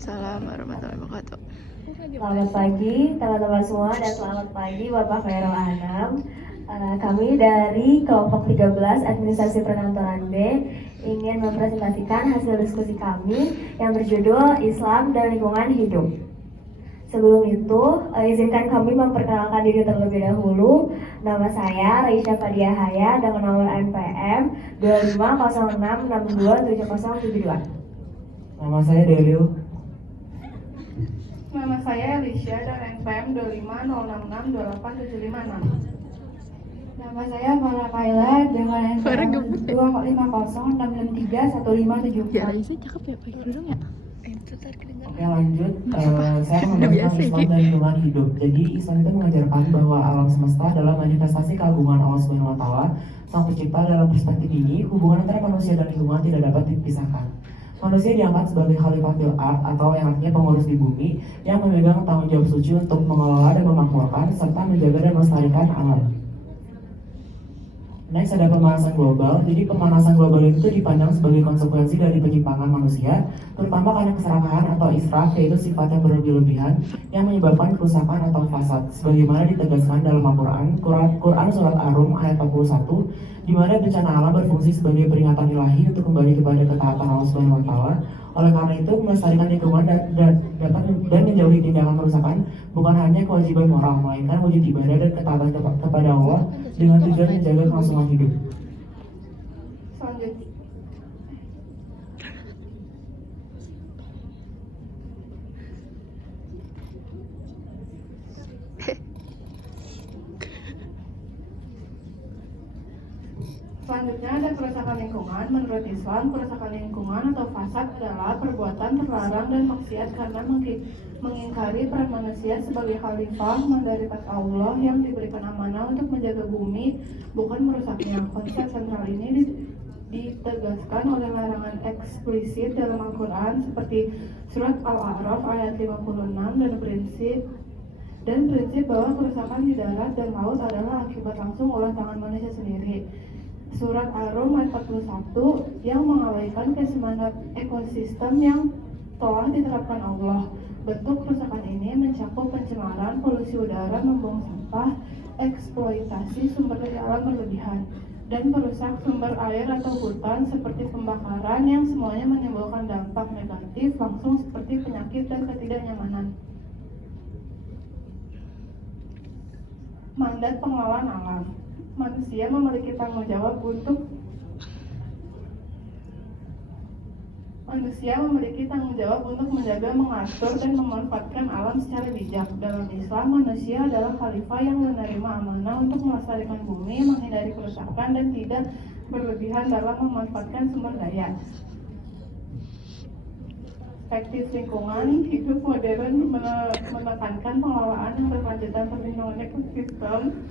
Waalaikumsalam warahmatullahi wabarakatuh. Selamat pagi teman-teman semua dan selamat pagi Bapak Khairul Anam. Kami dari kelompok 13 Administrasi Perkantoran B ingin mempresentasikan hasil diskusi kami yang berjudul Islam dan Lingkungan Hidup. Sebelum itu, izinkan kami memperkenalkan diri terlebih dahulu. Nama saya Raisya Fadiahaya dengan nomor NPM 2506627072. Nama saya Delio. Nama saya Alicia dan NPM 2506628756. Nama saya Farah Kaila dengan NPM 2506631574. Ya Raisa cakep ya, pakai kerudung ya? Oke lanjut, saya membahas Islam dan lingkungan hidup. Jadi Islam itu mengajarkan bahwa alam semesta adalah manifestasi keagungan Allah Subhanahu Wa Taala, Sang Pencipta. Dalam perspektif ini, hubungan antara manusia dan lingkungan tidak dapat dipisahkan. Manusia diangkat sebagai khalifah fil ard atau yang artinya pengurus di bumi yang memegang tanggung jawab suci untuk mengelola dan memakmurkan serta menjaga dan melestarikan alam. Next ada pemanasan global. Jadi pemanasan global itu dipandang sebagai konsekuensi dari penyimpangan manusia, terutama karena keserakahan atau israf, yaitu sifat yang berlebih-lebihan yang menyebabkan kerusakan atau fasad. Sebagaimana ditegaskan dalam Al-Quran, Quran Surat Ar-Rum ayat 41, di mana bencana alam berfungsi sebagai peringatan ilahi untuk kembali kepada ketaatan Allah Subhanahu Wa Taala. Oleh karena itu, melestarikan lingkungan dan menjauhi tindakan kerusakan bukan hanya kewajiban moral, melainkan wujud ibadah dan ketaatan kepada Allah dengan tujuan menjaga kelangsungan hidup. Selanjutnya, ada kerusakan lingkungan. Menurut Islam, kerusakan lingkungan atau fasad adalah perbuatan terlarang dan maksiat karena mengingkari peran manusia sebagai khalifah dari Allah yang diberikan amanah untuk menjaga bumi, bukan merusaknya. Konsep sentral ini ditegaskan oleh larangan eksplisit dalam Al-Quran seperti surat Al-A'raf ayat 56 dan prinsip bahwa kerusakan di darat dan laut adalah akibat langsung ulah tangan manusia sendiri. Surat Ar-Rum ayat 41 yang mengabaikan keseimbangan ekosistem yang telah diterapkan Allah. Bentuk kerusakan ini mencakup pencemaran, polusi udara, membuang sampah, eksploitasi sumber daya alam berlebihan, dan merusak sumber air atau hutan seperti pembakaran yang semuanya menimbulkan dampak negatif langsung seperti penyakit dan ketidaknyamanan. Mandat pengelolaan alam. Manusia memiliki tanggung jawab untuk menjaga, mengatur, dan memanfaatkan alam secara bijak. Dalam Islam, manusia adalah khalifah yang menerima amanah untuk melestarikan bumi, menghindari kerusakan, dan tidak berlebihan dalam memanfaatkan sumber daya. Perspektif lingkungan hidup modern menekankan pengelolaan yang berkelanjutan, perlindungan ekosistem,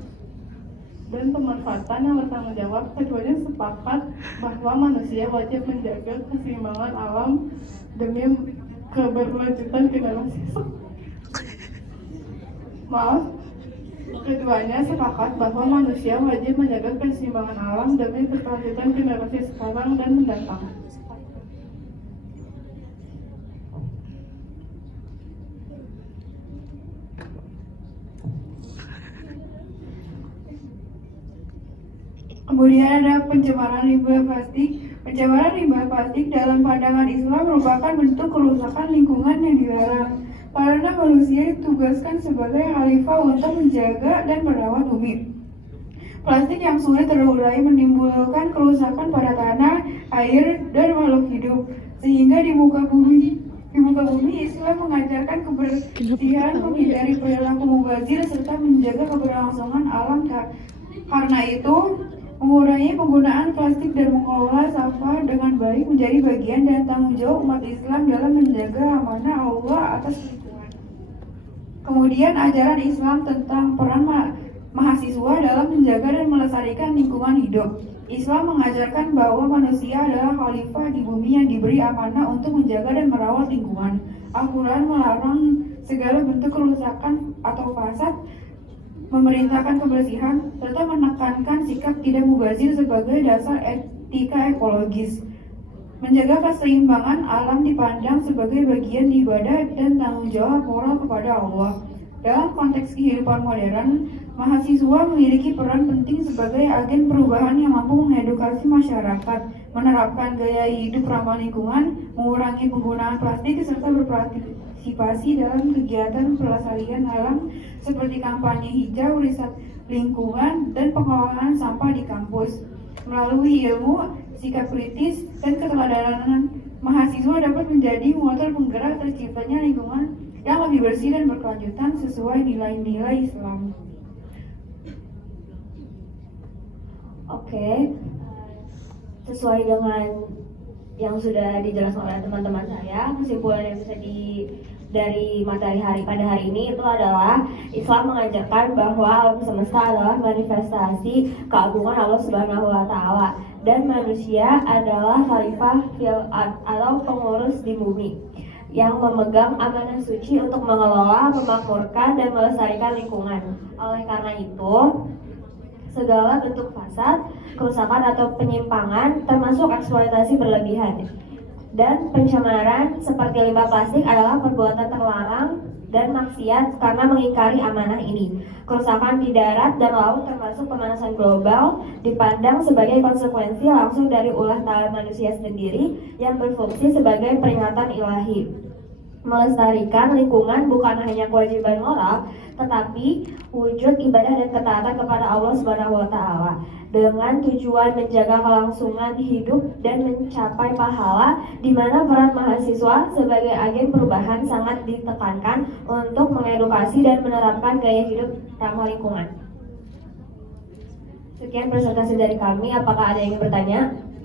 dan pemanfaatan yang bertanggung jawab. Keduanya sepakat bahwa manusia wajib menjaga keseimbangan alam demi keberlanjutan generasi. Keduanya sepakat bahwa manusia wajib menjaga keseimbangan alam demi keberlanjutan generasi sekarang dan mendatang. Kemudian ada pencemaran limbah plastik. Pencemaran limbah plastik dalam pandangan Islam merupakan bentuk kerusakan lingkungan yang dilarang. Karena manusia ditugaskan sebagai khalifah untuk menjaga dan merawat bumi. Plastik yang sulit terurai menimbulkan kerusakan pada tanah, air, dan makhluk hidup. Sehingga di muka bumi Islam mengajarkan kebersihan, menghindari perilaku mubazir, serta menjaga keberlangsungan alam. Karena itu, mengurangi penggunaan plastik dan mengelola sampah dengan baik menjadi bagian dan tanggung jawab umat Islam dalam menjaga amanah Allah atas lingkungan. Kemudian ajaran Islam tentang peran mahasiswa dalam menjaga dan melestarikan lingkungan hidup. Islam mengajarkan bahwa manusia adalah khalifah di bumi yang diberi amanah untuk menjaga dan merawat lingkungan. Al-Quran melarang segala bentuk kerusakan atau fasad, memerintahkan kebersihan, serta menekankan sikap tidak mubazir sebagai dasar etika ekologis. Menjaga keseimbangan alam dipandang sebagai bagian ibadah dan tanggung jawab moral kepada Allah. Dalam konteks kehidupan modern, mahasiswa memiliki peran penting sebagai agen perubahan yang mampu mengedukasi masyarakat, menerapkan gaya hidup ramah lingkungan, mengurangi penggunaan plastik, serta berpartisipasi dalam kegiatan pelestarian alam seperti kampanye hijau, riset lingkungan, dan pengelolaan sampah di kampus. Melalui ilmu, sikap kritis, dan keteladanan, mahasiswa dapat menjadi motor penggerak terciptanya lingkungan yang lebih bersih dan berkelanjutan sesuai nilai-nilai Islam. Oke, sesuai dengan yang sudah dijelaskan oleh teman-teman saya, kesimpulan yang bisa dari materi pada hari ini itu adalah Islam mengajarkan bahwa alam semesta adalah manifestasi keagungan Allah Subhanahu wa Ta'ala dan manusia adalah khalifah fil ard atau pengurus di bumi yang memegang amanah suci untuk mengelola, memakmurkan, dan melestarikan lingkungan. Oleh karena itu, segala bentuk fasad, kerusakan atau penyimpangan termasuk eksploitasi berlebihan dan pencemaran seperti limbah plastik adalah perbuatan terlarang dan maksiat karena mengingkari amanah ini. Kerusakan di darat dan laut termasuk pemanasan global dipandang sebagai konsekuensi langsung dari ulah tangan manusia sendiri yang berfungsi sebagai peringatan ilahi. Melestarikan lingkungan bukan hanya kewajiban moral, tetapi wujud ibadah dan ketaatan kepada Allah Subhanahu wa Ta'ala dengan tujuan menjaga kelangsungan hidup dan mencapai pahala, di mana peran mahasiswa sebagai agen perubahan sangat ditekankan untuk mengedukasi dan menerapkan gaya hidup ramah lingkungan. Sekian presentasi dari kami. Apakah ada yang ingin bertanya?